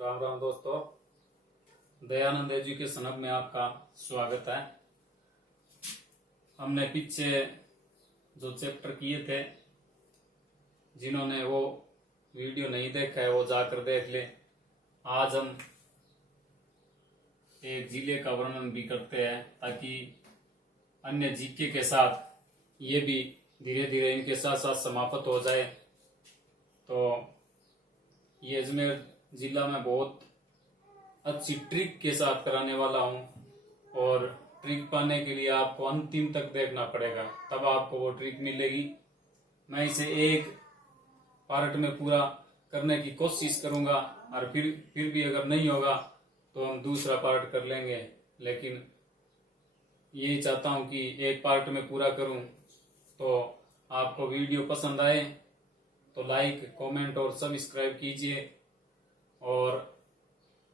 राम राम दोस्तों, Dayanand education hub में आपका स्वागत है। हमने पीछे जो चैप्टर किए थे, जिन्होंने वो वीडियो नहीं देखा है वो जाकर देख ले। आज हम एक जिले का वर्णन भी करते हैं ताकि अन्य जीके के साथ ये भी धीरे धीरे इनके साथ साथ समाप्त हो जाए। तो ये अजमेर जिला में बहुत अच्छी ट्रिक के साथ कराने वाला हूँ और ट्रिक पाने के लिए आपको अंतिम तक देखना पड़ेगा, तब आपको वो ट्रिक मिलेगी। मैं इसे एक पार्ट में पूरा करने की कोशिश करूंगा और फिर भी अगर नहीं होगा तो हम दूसरा पार्ट कर लेंगे, लेकिन ये चाहता हूँ कि एक पार्ट में पूरा करूं। तो आपको वीडियो पसंद आए तो लाइक, कमेंट और सब्सक्राइब कीजिए और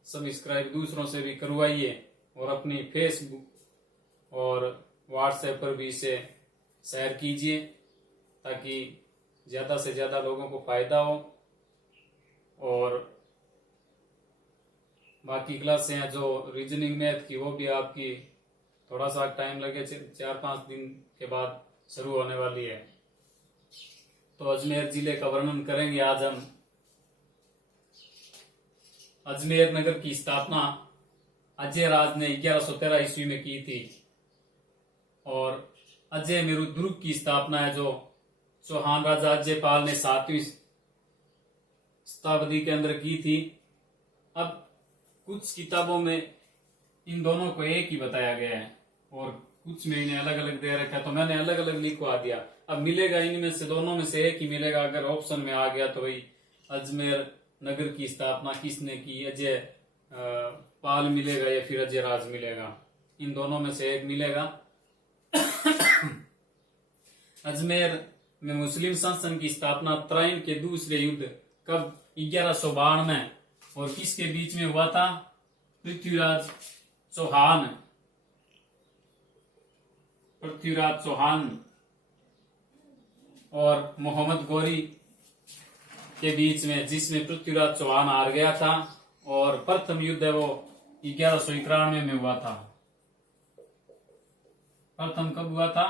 सब्सक्राइब दूसरों से भी करवाइए और अपनी फेसबुक और व्हाट्सएप पर भी इसे शेयर कीजिए ताकि ज़्यादा से ज़्यादा लोगों को फायदा हो। और बाकी क्लासें हैं जो रीजनिंग मैथ की, वो भी आपकी थोड़ा सा टाइम लगे, 4-5 दिन के बाद शुरू होने वाली है। तो अजमेर जिले का वर्णन करेंगे आज हम। अजमेर नगर की स्थापना अजय राज ने 1113 ईस्वी में की थी और अजय मेरुद्रुक की स्थापना है जो चौहान राजा अजय पाल ने 7वीं शताब्दी के अंदर की थी। अब कुछ किताबों में इन दोनों को एक ही बताया गया है और कुछ में इन्हें अलग अलग दे रखा है, तो मैंने अलग अलग लिखवा दिया। अब मिलेगा इनमें से, दोनों में से एक ही मिलेगा। अगर ऑप्शन में आ गया तो भाई अजमेर नगर की स्थापना किसने की, अजय पाल मिलेगा या फिर अजय राज मिलेगा। इन दोनों में से एक मिलेगा। अजमेर में मुस्लिम शासन की स्थापना त्राइन के दूसरे युद्ध कब 1192 और किसके बीच में हुआ था? पृथ्वीराज चौहान और मोहम्मद गौरी के बीच में, जिसमें पृथ्वीराज चौहान हार गया था। और प्रथम युद्ध है वो 1191 में हुआ था। प्रथम कब हुआ था?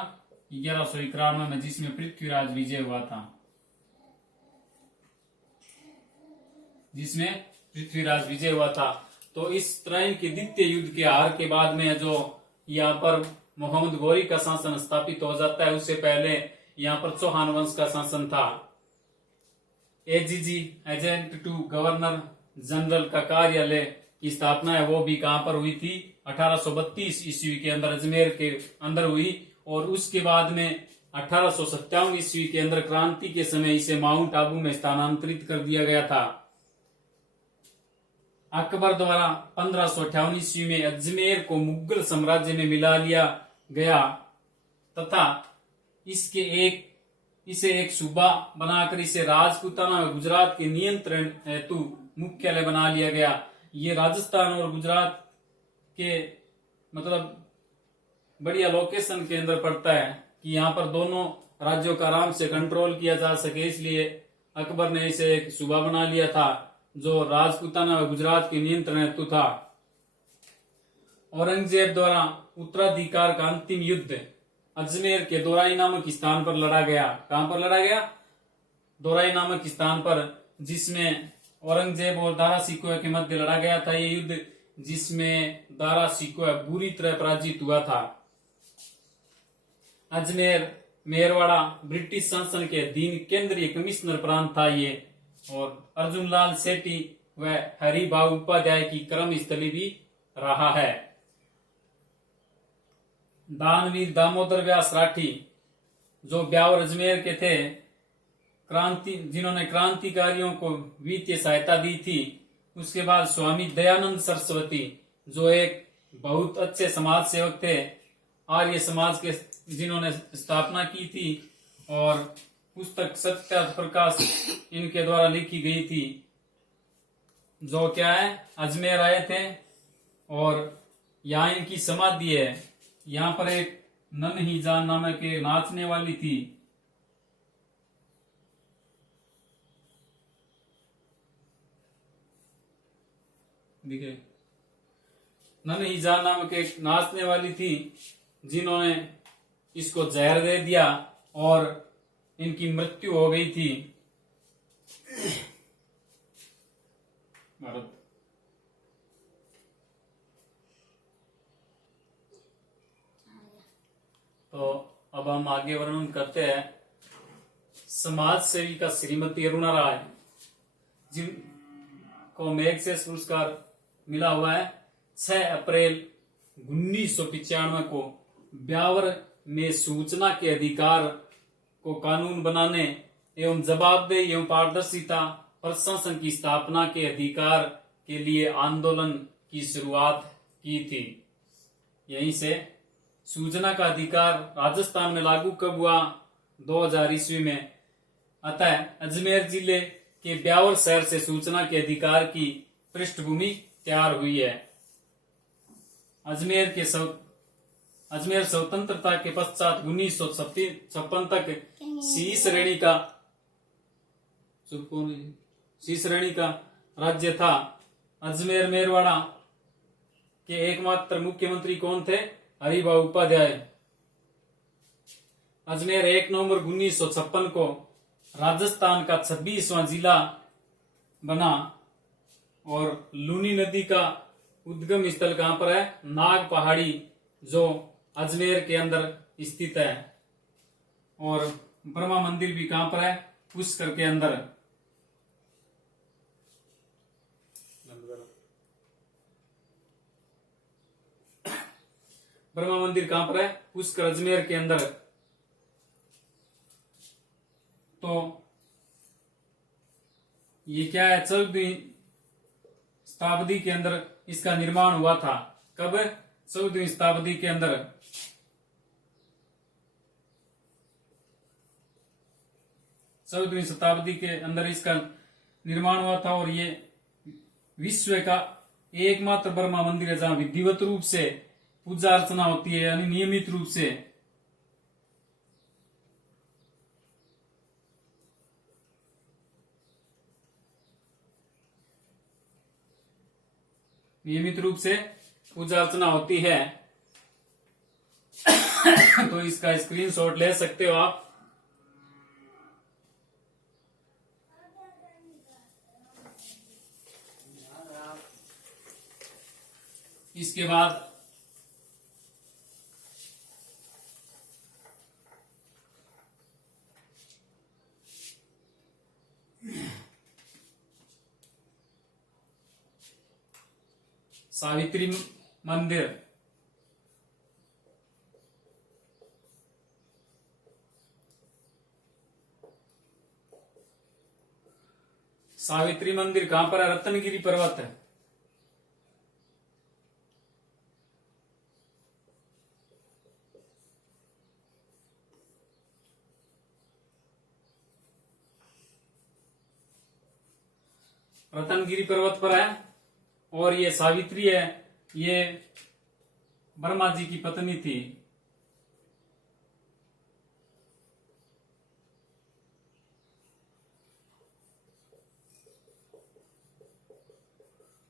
1191 में, जिसमें पृथ्वीराज विजय हुआ था। तो इस त्राइन के द्वितीय युद्ध के हार के बाद में जो यहाँ पर मोहम्मद गौरी का शासन स्थापित हो जाता है, उससे पहले यहाँ पर चौहान वंश का शासन था। AGG agent to governor general का कार्यालय की स्थापना है वो भी कहां पर हुई थी? 1832 ईस्वी के अंदर अजमेर के अंदर हुई। और उसके बाद में 1857 ईस्वी के अंदर क्रांति के समय इसे माउंट आबू में स्थानांतरित कर दिया गया था। अकबर द्वारा 1558 ईस्वी में अजमेर को मुगल साम्राज्य में मिला लिया गया तथा इसे एक सूबा बनाकर इसे राजपूताना और गुजरात के नियंत्रण हेतु मुख्यालय बना लिया गया। ये राजस्थान और गुजरात के मतलब बढ़िया लोकेशन के अंदर पड़ता है कि यहाँ पर दोनों राज्यों का आराम से कंट्रोल किया जा सके, इसलिए अकबर ने इसे एक सूबा बना लिया था जो राजपूताना और गुजरात के नियंत्रण हेतु था। औरंगजेब द्वारा उत्तराधिकार का अंतिम युद्ध अजमेर के दोराई नामक स्थान पर लड़ा गया। कहां पर लड़ा गया? दोराई नामक स्थान पर, जिसमें औरंगजेब और दारा सिकोह के मध्य लड़ा गया था ये युद्ध, जिसमें दारा सिकोह बुरी तरह पराजित हुआ था। अजमेर मेरवाड़ा ब्रिटिश शासन के अधीन केंद्रीय कमिश्नर प्रांत था ये, और अर्जुन लाल सेठी व हरिभाऊ उपाध्याय की कर्म स्थली भी रहा है। दानवीर दामोदर व्यास राठी जो ब्यावर अजमेर के थे, जिन्होंने क्रांतिकारियों को वित्तीय सहायता दी थी। उसके बाद स्वामी दयानंद सरस्वती जो एक बहुत अच्छे समाज सेवक थे, आर्य समाज के, जिन्होंने स्थापना की थी और पुस्तक सत्य प्रकाश इनके द्वारा लिखी गई थी, जो क्या है अजमेर आए थे। और यहाँ इनकी समाधि है। यहाँ पर एक नन्ही जान नामक के नाचने वाली थी, दिखे। नन्हीजा नामक एक नाचने वाली थी जिन्होंने इसको जहर दे दिया और इनकी मृत्यु हो गई थी। भारत तो अब हम आगे वर्णन करते हैं। समाज सेविका श्रीमती अरुणा राय जिनको मैग्सेस पुरस्कार मिला हुआ है, 6 अप्रैल 1995 को ब्यावर में सूचना के अधिकार को कानून बनाने एवं जवाबदेही एवं पारदर्शिता प्रशासन की स्थापना के अधिकार के लिए आंदोलन की शुरुआत की थी। यहीं से सूचना का अधिकार राजस्थान में लागू कब हुआ? 2000 ईस्वी में। अतः अजमेर जिले के ब्यावर शहर से सूचना के अधिकार की पृष्ठभूमि तैयार हुई है। अजमेर स्वतंत्रता के पश्चात 1956 तक सी श्रेणी का राज्य था। अजमेर मेरवाड़ा के एकमात्र मुख्यमंत्री कौन थे? हरिभाऊ उपाध्याय। अजमेर 1 नवंबर 1956 को राजस्थान का 26वां जिला बना और लूनी नदी का उद्गम स्थल कहां पर है? नाग पहाड़ी, जो अजमेर के अंदर स्थित है। और ब्रह्मा मंदिर भी कहां पर है? पुष्कर के अंदर। ब्रह्मा मंदिर कहां पर है? पुष्कर, अजमेर के अंदर। तो ये क्या है? 14वीं शताब्दी के अंदर इसका निर्माण हुआ था। कब? 14वीं शताब्दी के अंदर। चौदहवीं शताब्दी के अंदर इसका निर्माण हुआ था और ये विश्व का एकमात्र ब्रह्मा मंदिर है जहां विधिवत रूप से पूजा अर्चना होती है, यानी नियमित रूप से। नियमित रूप से पूजा अर्चना होती है। तो इसका स्क्रीनशॉट ले सकते हो आप। इसके बाद सावित्री मंदिर। सावित्री मंदिर कहां पर है? रत्नगिरी पर्वत है। रत्नगिरी पर्वत पर है। और ये सावित्री है, ये ब्रह्मा जी की पत्नी थी।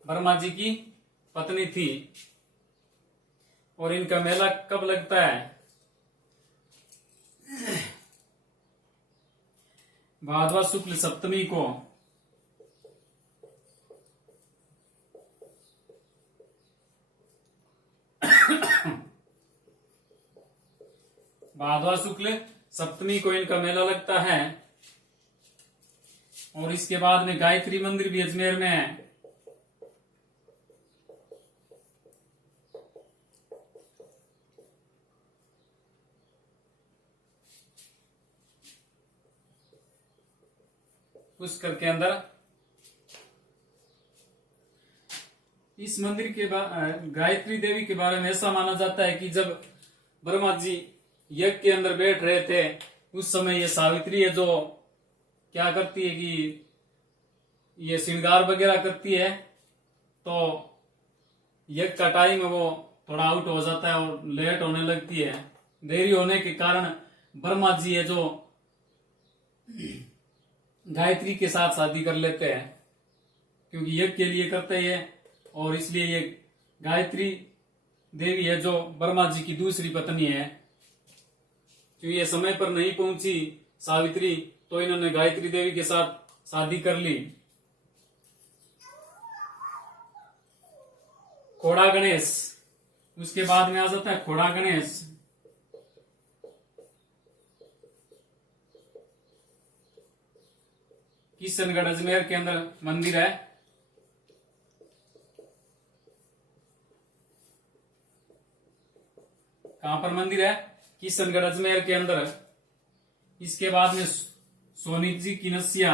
ब्रह्मा जी की पत्नी थी। और इनका मेला कब लगता है? भादवा शुक्ल सप्तमी को। भादवा शुक्ल सप्तमी को इनका मेला लगता है। और इसके बाद में गायत्री मंदिर भी अजमेर में है। पुष्कर के अंदर। इस मंदिर के गायत्री देवी के बारे में ऐसा माना जाता है कि जब ब्रह्मा जी यज्ञ के अंदर बैठ रहे थे उस समय ये सावित्री है जो क्या करती है कि ये श्रृंगार वगैरह करती है। तो यज्ञ का टाइम है वो थोड़ा आउट हो जाता है और लेट होने लगती है। देरी होने के कारण ब्रह्मा जी है जो गायत्री के साथ शादी कर लेते हैं, क्योंकि यज्ञ के लिए करते हैं और इसलिए ये गायत्री देवी है जो ब्रह्मा जी की दूसरी पत्नी है। जो ये समय पर नहीं पहुंची सावित्री, तो इन्होंने गायत्री देवी के साथ शादी कर ली। खोड़ा गणेश, उसके बाद में आ जाता है खोड़ा गणेश। किशनगढ़ अजमेर के अंदर मंदिर है। कहां पर मंदिर है? किशनगढ़ अजमेर के अंदर। इसके बाद में सोनी जी की नसिया,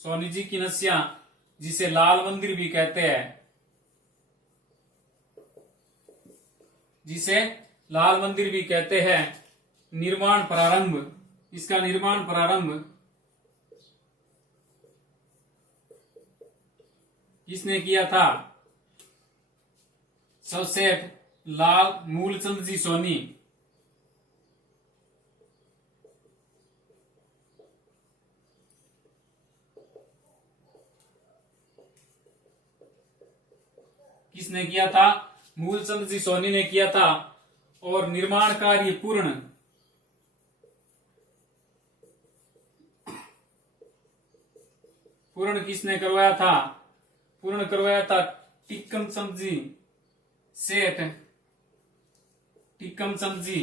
सोनी जी की नसिया जिसे लाल मंदिर भी कहते हैं, जिसे लाल मंदिर भी कहते हैं। निर्माण प्रारंभ, इसका निर्माण प्रारंभ किसने किया था? सबसेठ लाल मूलचंद जी सोनी। किसने किया था? मूलचंद जी सोनी ने किया था। और निर्माण कार्य पूर्ण किसने करवाया था? पूर्ण करवाया था टिक्कम चंद जी, सेठ टिक्कम चंद जी।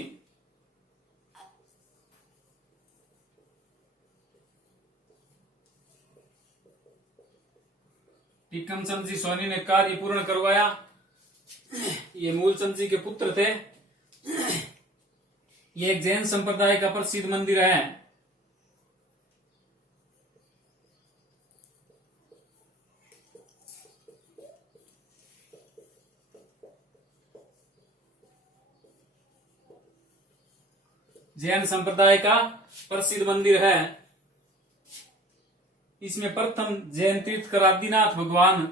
टिक्कम चंद जी सोनी ने कार्य पूर्ण करवाया। ये मूलचंद जी के पुत्र थे। ये एक जैन संप्रदाय का प्रसिद्ध मंदिर है। जैन संप्रदाय का प्रसिद्ध मंदिर है। इसमें प्रथम जैन तीर्थकर आदिनाथ भगवान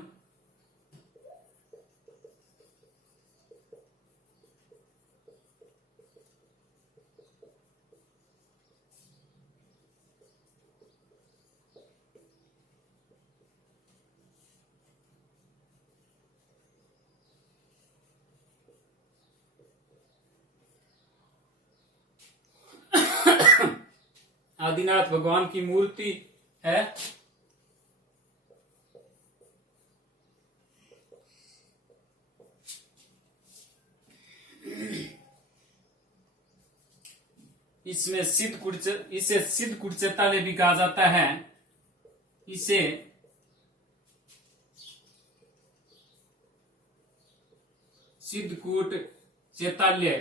आदिनाथ भगवान की मूर्ति है। इसमें इसे सिद्ध कुड़चेताले भी कहा जाता है। इसे सिद्धकूट चैताल्य,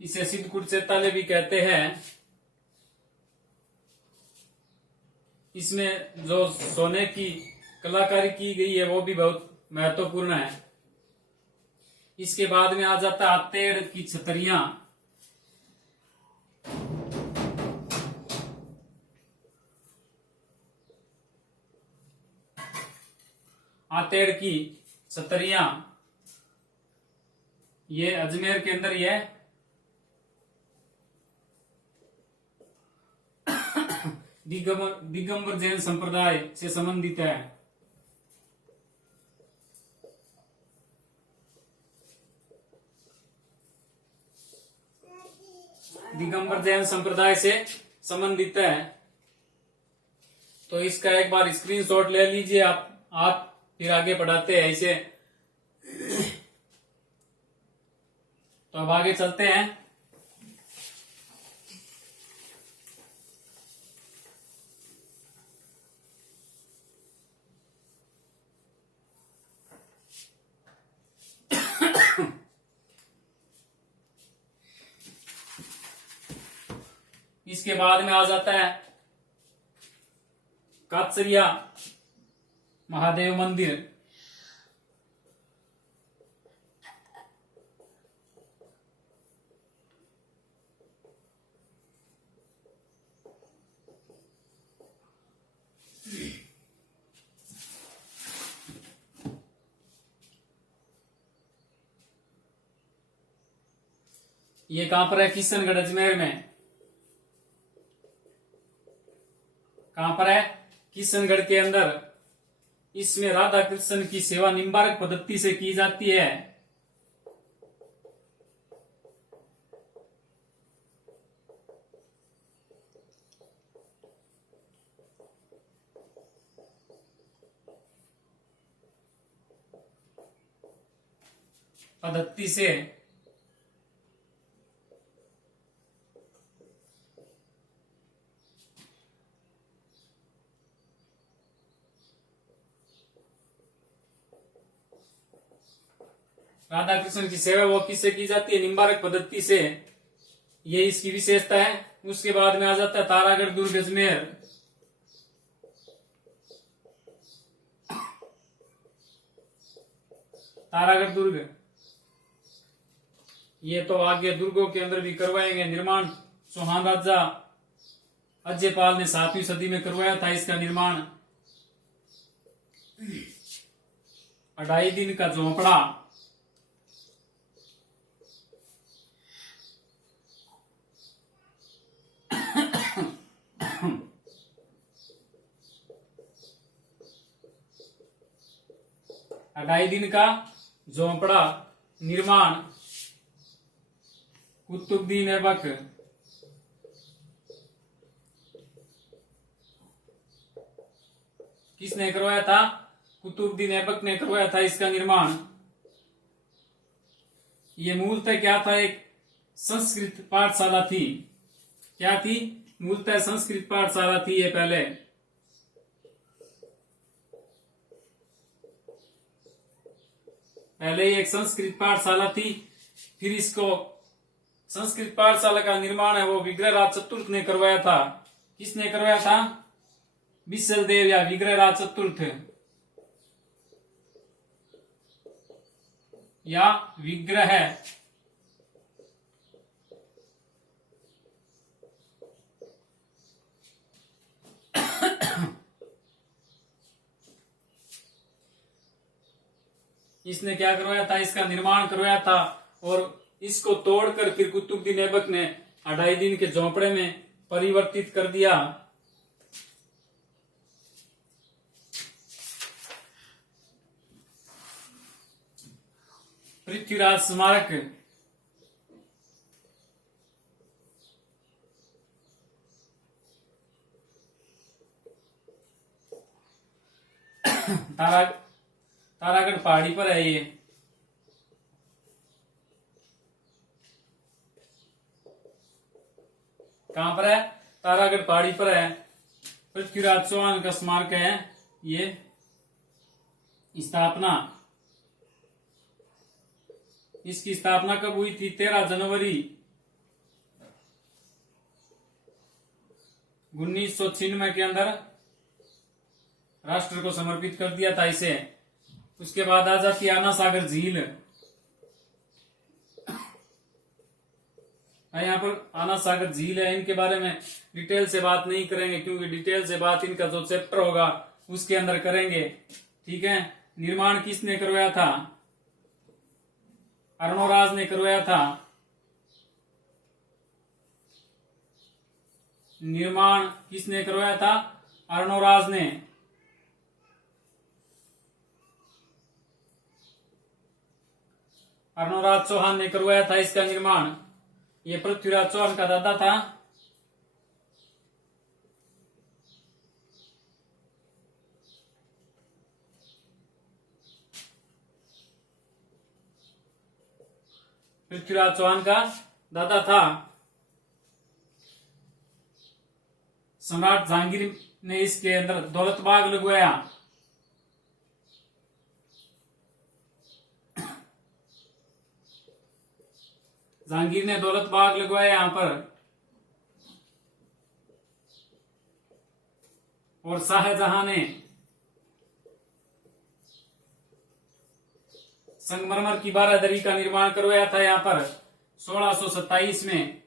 इसे सिद्धकूट चैताल्य भी कहते हैं। इसमें जो सोने की कलाकारी की गई है वो भी बहुत महत्वपूर्ण है। इसके बाद में आ जाता है आतेड़ की छतरियां। आतेड़ की छतरियां ये अजमेर के अंदर ये दिगंबर जैन संप्रदाय से संबंधित है। दिगंबर जैन संप्रदाय से संबंधित है। तो इसका एक बार स्क्रीनशॉट ले लीजिए आप फिर आगे बढ़ाते हैं इसे। तो अब आगे चलते हैं। इसके बाद में आ जाता है काचरिया महादेव मंदिर। ये कहां पर है? किशनगढ़ अजमेर में। कहां पर है? किशनगढ़ के अंदर। इसमें राधा कृष्ण की सेवा निम्बारक पद्धति से की जाती है। पद्धति से राधा कृष्ण की सेवा वो किससे की जाती है? निम्बारक पद्धति से। ये इसकी विशेषता है। उसके बाद में आ जाता है तारागढ़ दुर्ग अजमेर। तारागढ़ दुर्ग, ये तो आगे दुर्गों के अंदर भी करवाएंगे निर्माण। चौहान राजा अजयपाल ने 7वीं सदी में करवाया था इसका निर्माण। 2.5 दिन का झोंपड़ा। ढाई दिन का झोंपड़ा निर्माण कुतुबुद्दीन ऐबक। किसने करवाया था? कुतुबुद्दीन ऐबक ने करवाया था इसका निर्माण। ये मूलतः क्या था? एक संस्कृत पाठशाला थी। क्या थी? मूलतः संस्कृत पाठशाला थी ये पहले। पहले ये एक संस्कृत पाठशाला थी। फिर इसको संस्कृत पाठशाला का निर्माण है वो विग्रहराज चतुर्थ ने करवाया था। किसने करवाया था? विशल देव या विग्रहराज चतुर्थ या विग्रह। इसने क्या करवाया था? इसका निर्माण करवाया था और इसको तोड़कर फिर कुतुबुद्दीन ऐबक ने 2.5 दिन के झोंपड़े में परिवर्तित कर दिया। पृथ्वीराज स्मारक। तारागढ़ पहाड़ी पर है ये। कहां पर है? तारागढ़ पहाड़ी पर है। पृथ्वीराज चौहान का स्मारक है ये। स्थापना, इसकी स्थापना कब हुई थी? 13 जनवरी 1996 के अंदर राष्ट्र को समर्पित कर दिया था इसे। उसके बाद आ जाती आना सागर झील। यहाँ पर आना सागर झील है। इनके बारे में डिटेल से बात नहीं करेंगे क्योंकि डिटेल से बात इनका जो चैप्टर होगा उसके अंदर करेंगे। ठीक है। निर्माण किसने करवाया था? अर्णोराज ने करवाया था। निर्माण किसने करवाया था? अर्णोराज ने। अर्णोराज चौहान ने करवाया था इसका निर्माण। ये पृथ्वीराज चौहान का दादा था। पृथ्वीराज चौहान का दादा था। सम्राट जहांगीर ने इसके अंदर दौलत बाग लगवाया। जहांगीर ने दौलत बाग लगवाया यहां पर। और शाहजहां ने संगमरमर की बारादरी का निर्माण करवाया था यहां पर 1627 में।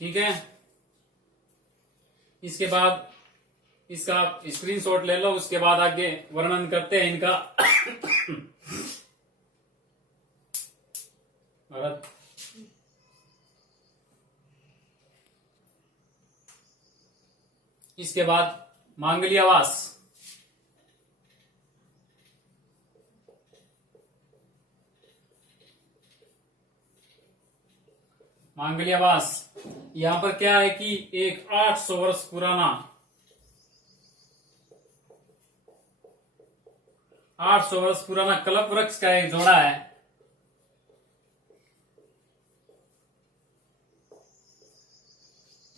ठीक है। इसके बाद इसका स्क्रीनशॉट ले लो, उसके बाद आगे वर्णन करते हैं इनका। भरत इसके बाद मांगलियावास। मांगलियावास यहां पर क्या है कि एक 800 वर्ष पुराना 800 वर्ष पुराना कल्प वृक्ष का एक जोड़ा है।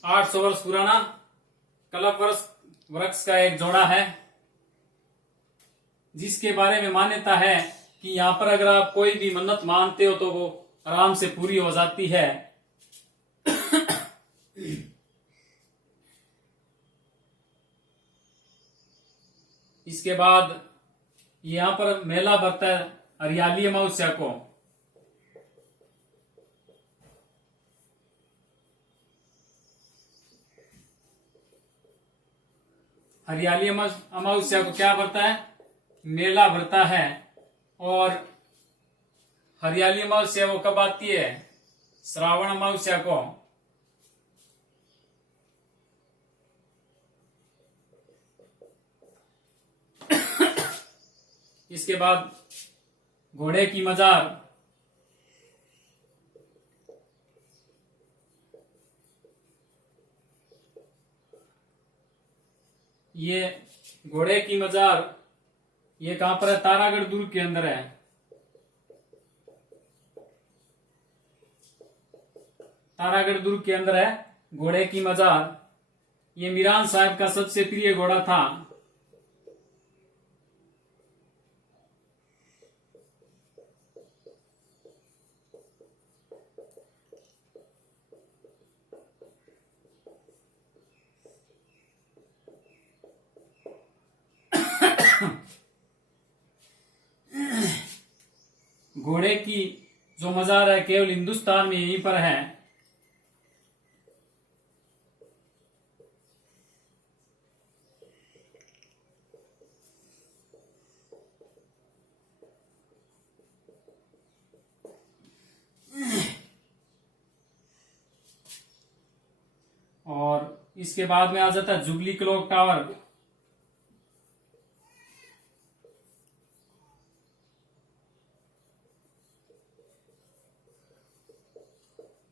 आठ सौ वर्ष पुराना कल्प वृक्ष का एक जोड़ा है, जिसके बारे में मान्यता है कि यहां पर अगर आप कोई भी मन्नत मानते हो तो वो आराम से पूरी हो जाती है। इसके बाद यहां पर मेला भरता है हरियाली अमावस्या को। हरियाली अमावस्या को क्या भरता है? मेला भरता है। और हरियाली अमावस्या वो कब आती है? श्रावण अमावस्या को। इसके बाद घोड़े की मजार। ये घोड़े की मजार ये कहां पर है? तारागढ़ दुर्ग के अंदर है। तारागढ़ दुर्ग के अंदर है घोड़े की मजार। ये मीरान साहब का सबसे प्रिय घोड़ा था। घोड़े की जो मजार है केवल हिंदुस्तान में यहीं पर है। और इसके बाद में आ जाता है jubilee clock tower.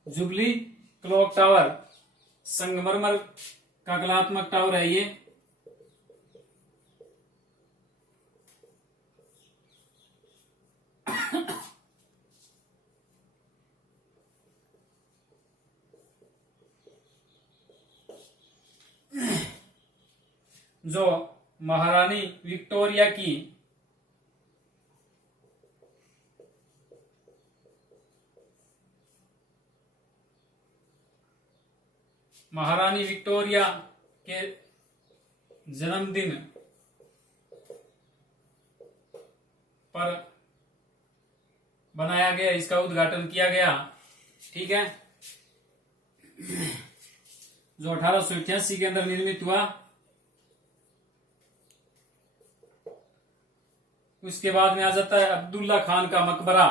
Jubilee clock tower संगमरमर का कलात्मक टावर है ये। जो महारानी विक्टोरिया की के जन्मदिन पर बनाया गया, इसका उद्घाटन किया गया। ठीक है, जो 1888 के अंदर निर्मित हुआ। उसके बाद में आ जाता है अब्दुल्ला खान का मकबरा।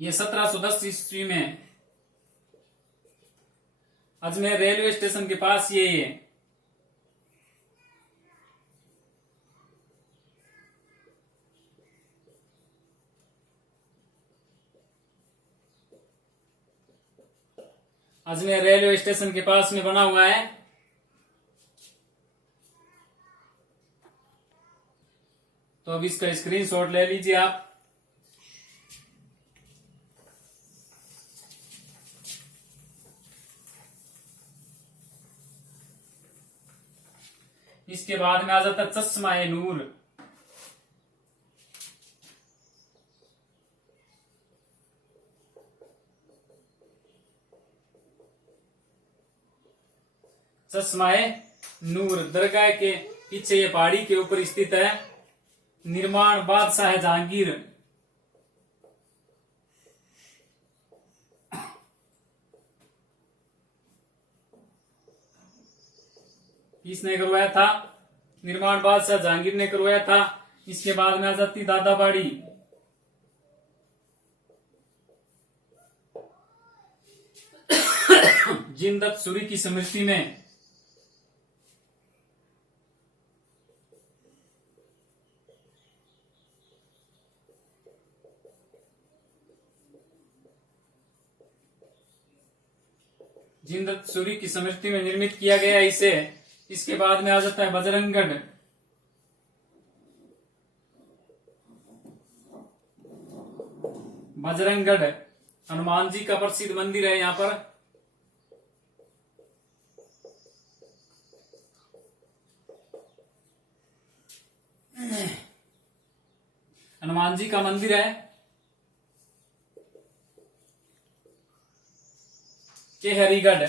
ये 1710 ईस्वी में अजमेर रेलवे स्टेशन के पास ये है। अजमेर रेलवे स्टेशन के पास में बना हुआ है। तो अब इसका स्क्रीनशॉट ले लीजिए आप। इसके बाद में आ जाता है चश्मा-ए नूर। चश्माए नूर। दरगाह के पीछे ये पहाड़ी के ऊपर स्थित है। निर्माण बादशाह जहांगीर। किसने करवाया था? निर्माण बादशाह जहांगीर ने करवाया था। इसके बाद में आ जाती दादाबाड़ी। जिंदत सूरी की स्मृति में। जिंदत सूरी की स्मृति में निर्मित किया गया इसे। इसके बाद में आ जाता है बजरंगगढ़। बजरंगगढ़ हनुमान जी का प्रसिद्ध मंदिर है। यहाँ पर हनुमान जी का मंदिर है। केहरीगढ़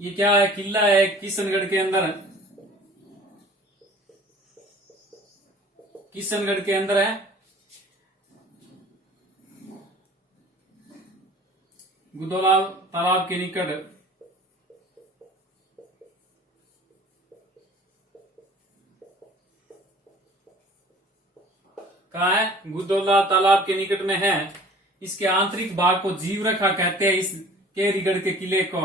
ये क्या है? किला है किशनगढ़ के अंदर। किशनगढ़ के अंदर है। गुदोलाल तालाब के निकट। कहा है? गुदोलाल तालाब के निकट में है। इसके आंतरिक भाग को जीवरेखा कहते हैं। इस केहरीगढ़ के किले को